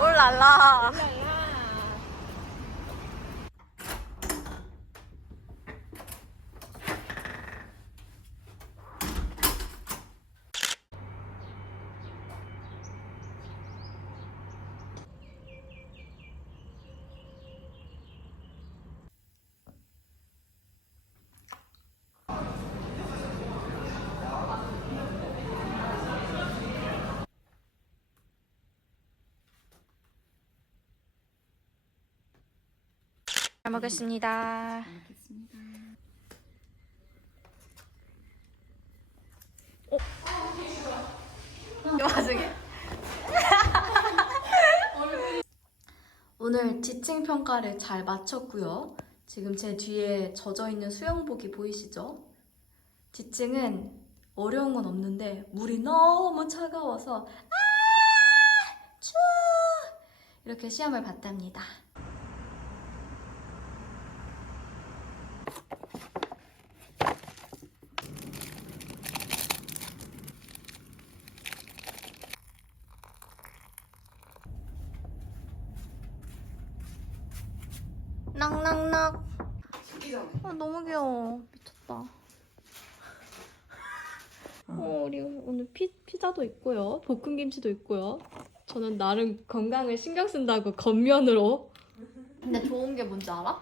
我冷啦！ 잘 먹겠습니다. 이 와중에? 오늘 지칭 평가를 잘 마쳤고요. 지금 제 뒤에 젖어 있는 수영복이 보이시죠? 지칭은 어려운 건 없는데 물이 너무 차가워서 아 추워 이렇게 시험을 봤답니다. 낙낙낙. 아, 너무 귀여워. 미쳤다. 어, 우리 오늘 피, 피자도 있고요. 볶음김치도 있고요. 저는 나름 건강을 신경 쓴다고 겉면으로. 근데 좋은 게 뭔지 알아?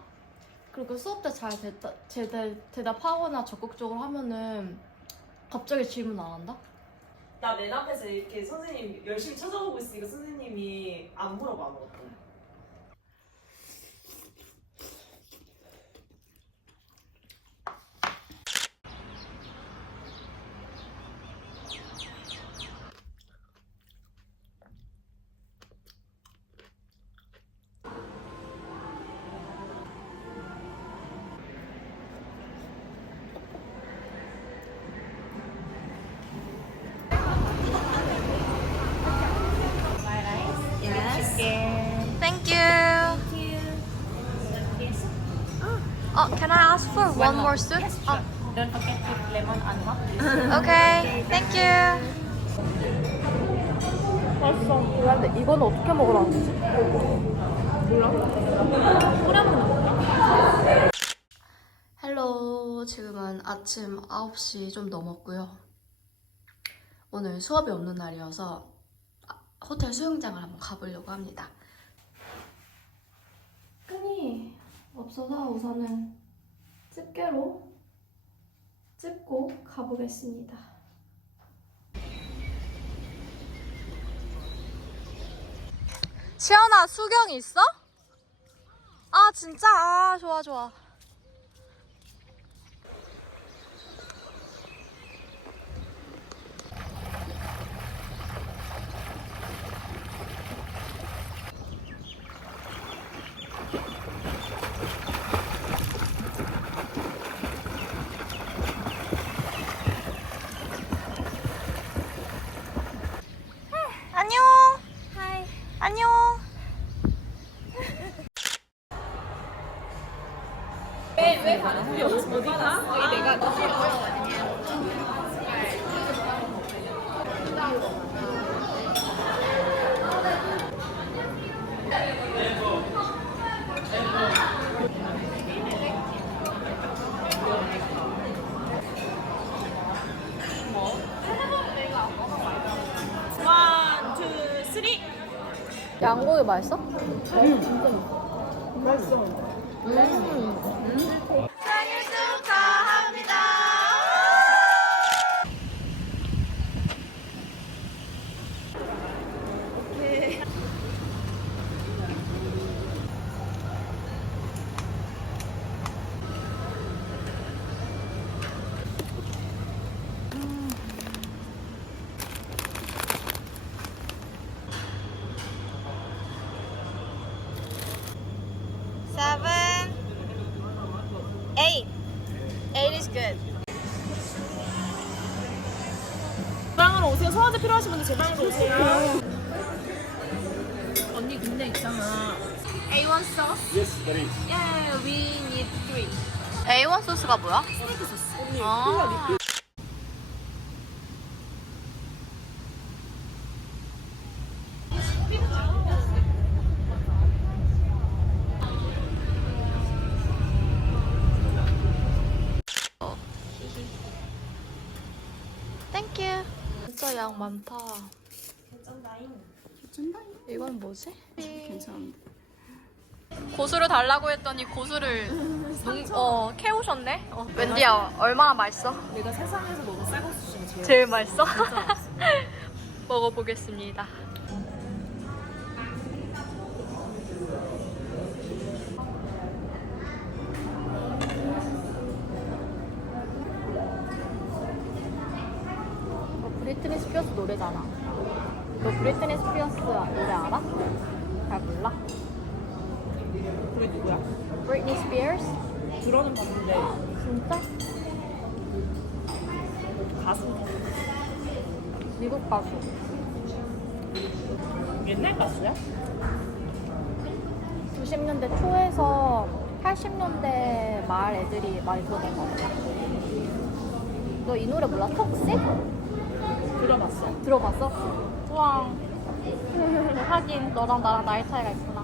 그리고 수업 때 잘 대답하거나 적극적으로 하면은 갑자기 질문 안 한다? 나 맨 앞에서 이렇게 선생님 열심히 찾아보고 있으니까 선생님이 안 물어봐 아무것도. Oh, can I ask for one more soup? Oh, Don't forget with lemon and hot. okay. Thank you. 맛있어. 근데 이거는 어떻게 먹으라 는 거지? 몰라. 뿌려 먹는 건가? 헬로. 지금은 아침 9시 좀 넘었고요. 오늘 수업이 없는 날이어서 아, 호텔 수영장을 한번 가보려고 합니다. 끈이 없어서 우선은 집게로 찝고 가보겠습니다. 시연아 수경 있어? 아 진짜? 아 좋아 좋아. 안녕. 하이. 안녕. 원, 투, 쓰리. 양고기 맛있어? 맛있어. 생일 방으로 오세요. 소화제 필요하신 분들 제 방으로 오세요. 언니 근데 있잖아. A1 sauce? Yes, there is. Yeah, we need three. A1 소스가 뭐야? 스테이크 소스. 아. 양 많다. 괜찮다잉. 이건 뭐지? 괜찮은데. 고수를 달라고 했더니 고수를 농, 어, 캐오셨네? 어. 웬디야, 얼마나 맛있어? 내가 세상에서 너무 쌀국수 중에 제일 제일 맛있어? 먹어보겠습니다. 노래잖아. 너 브리트니 스피어스 노래 알아? 잘 몰라? 그게 누구야? 브리트니 스피어스? 들어는 봤는데 진짜? 가수 미국 가수. 옛날 가수야? 90년대 초에서 80년대 말 애들이 많이 들었던 것 같아. 너이 노래 몰라? 톡식? 들어봤어. 들어봤어? 우와. 하긴 너랑 나랑 나이 차이가 있구나.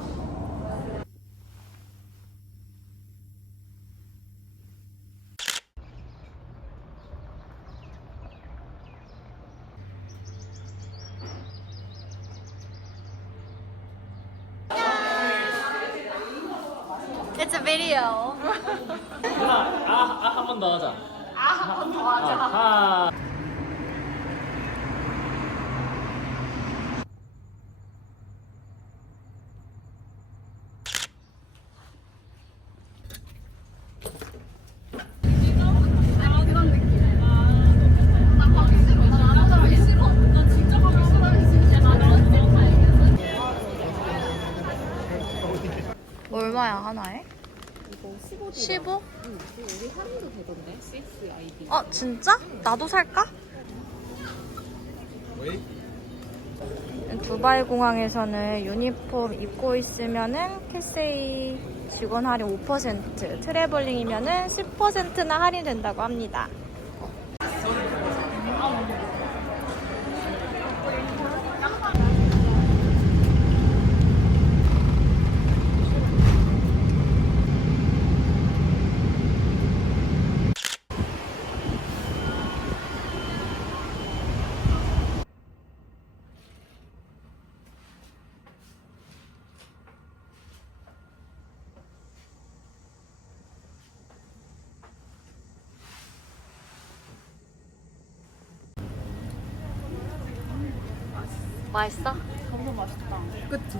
It's a video. 아한 번 더 하자. 아 한 번 더 하자. 얼마야 하나에? 이거 15 15? 응. 우리 할인도 되던데. 스위스 아이디. 어 진짜? 나도 살까? 두바이 공항에서는 유니폼 입고 있으면은 캐세이 직원 할인 5%, 트래블링이면은 10%나 할인된다고 합니다. 맛있어? 엄청 맛있다. 그치?